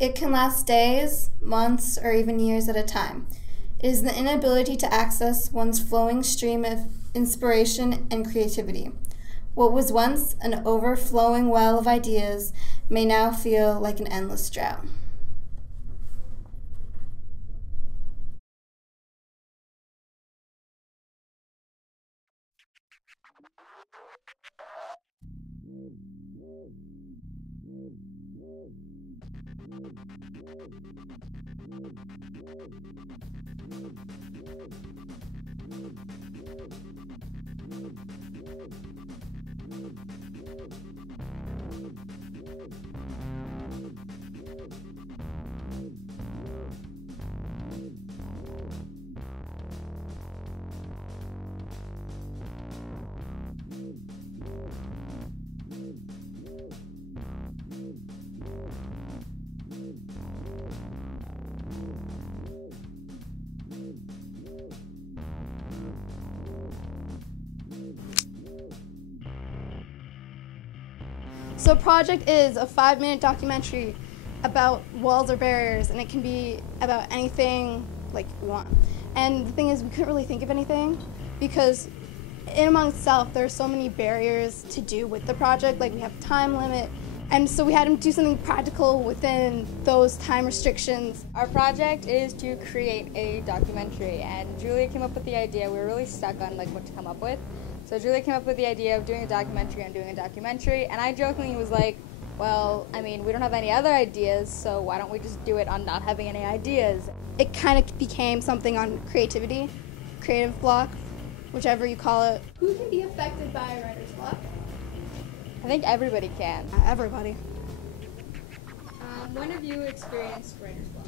It can last days, months, or even years at a time. It is the inability to access one's flowing stream of inspiration and creativity. What was once an overflowing well of ideas may now feel like an endless drought. So Project is a 5-minute documentary about walls or barriers, and it can be about anything like you want. And the thing is, we couldn't really think of anything because in among itself, there are so many barriers to do with the project. Like, we have a time limit, and so we had to do something practical within those time restrictions. Our project is to create a documentary, and Julia came up with the idea. We were really stuck on what to come up with. So Julia came up with the idea of doing a documentary and doing a documentary, and I jokingly was like, well, I mean, we don't have any other ideas, so why don't we just do it on not having any ideas? It kind of became something on creativity, creative block, whichever you call it. Who can be affected by a writer's block? I think everybody can. Everybody. When have you experienced writer's block?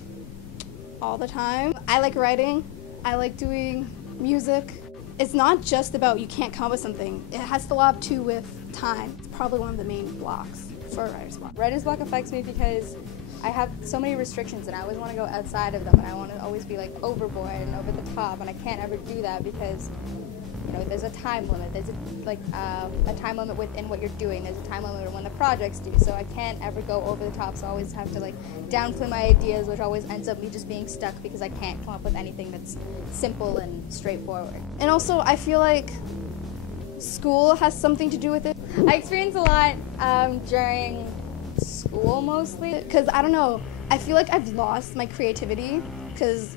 All the time. I like writing. I like doing music. It's not just about you can't come up with something. It has a lot to do with time. It's probably one of the main blocks for writer's block. Writer's block affects me because I have so many restrictions and I always want to go outside of them, and I want to always be overboard and over the top, and I can't ever do that because there's a time limit. There's a time limit within what you're doing. There's a time limit when the project's due, so I can't ever go over the top, so I always have to downplay my ideas, which always ends up me just being stuck because I can't come up with anything that's simple and straightforward. And also, I feel like school has something to do with it. I experience a lot during school mostly. Because, I don't know, I feel like I've lost my creativity because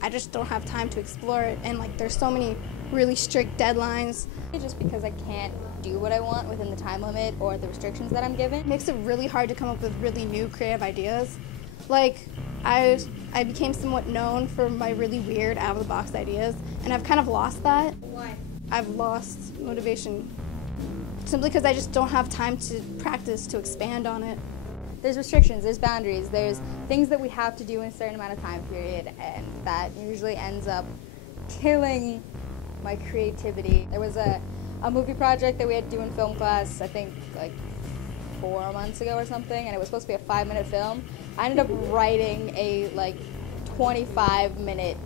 I just don't have time to explore it, and there's so many really strict deadlines. Just because I can't do what I want within the time limit or the restrictions that I'm given. It makes it really hard to come up with really new creative ideas. I became somewhat known for my really weird out-of-the-box ideas, and I've kind of lost that. Why? I've lost motivation simply because I just don't have time to practice to expand on it. There's restrictions, there's boundaries, there's things that we have to do in a certain amount of time period, and that usually ends up killing my creativity. There was a movie project that we had to do in film class, I think 4 months ago or something, and it was supposed to be a 5-minute film. I ended up writing a 25-minute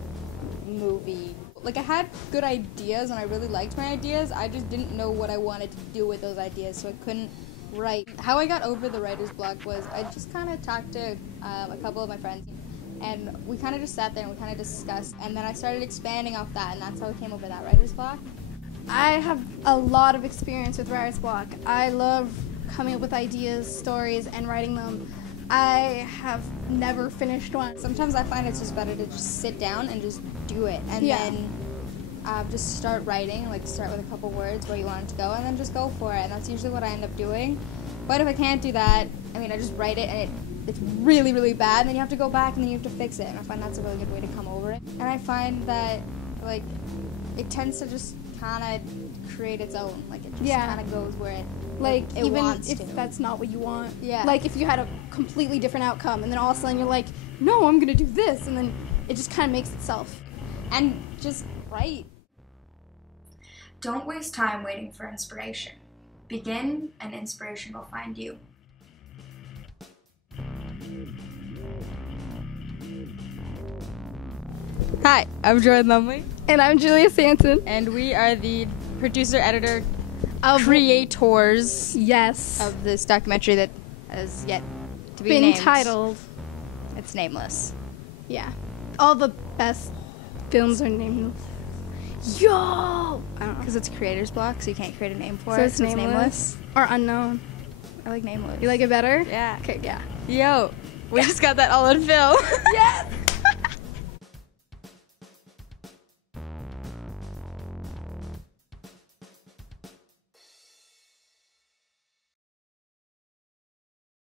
movie. I had good ideas and I really liked my ideas, I just didn't know what I wanted to do with those ideas, so I couldn't write. How I got over the writer's block was I just kind of talked to a couple of my friends, and we kind of just sat there and we kind of discussed, and then I started expanding off that, and that's how we came up with that writer's block. I have a lot of experience with writer's block. I love coming up with ideas, stories, and writing them. I have never finished one. Sometimes I find it's just better to just sit down and just do it, and then just start writing, start with a couple words where you want it to go, and then just go for it, and that's usually what I end up doing. But if I can't do that, I just write it, and it's really, really bad, and then you have to go back, and then you have to fix it, and I find that's a really good way to come over it. And I find that, it tends to just kind of create its own, it just kind of goes where it even wants if to. that's not what you want. Yeah. If you had a completely different outcome, and then all of a sudden you're like, no, I'm going to do this, and then it just kind of makes itself. And just write. Don't waste time waiting for inspiration. Begin, and inspiration will find you. Hi, I'm Jordan Lumley. And I'm Julia Sanson. And we are the producer, editor, Of creators Yes. of this documentary that has yet to be Been named. titled It's nameless. Yeah. All the best films are nameless. Yo! I don't know. Because it's creator's block, so you can't create a name for So it. it's So it's nameless? Or unknown. I like nameless. You like it better? Yeah. Okay, yeah. Yo, we just got that all in film. Yes!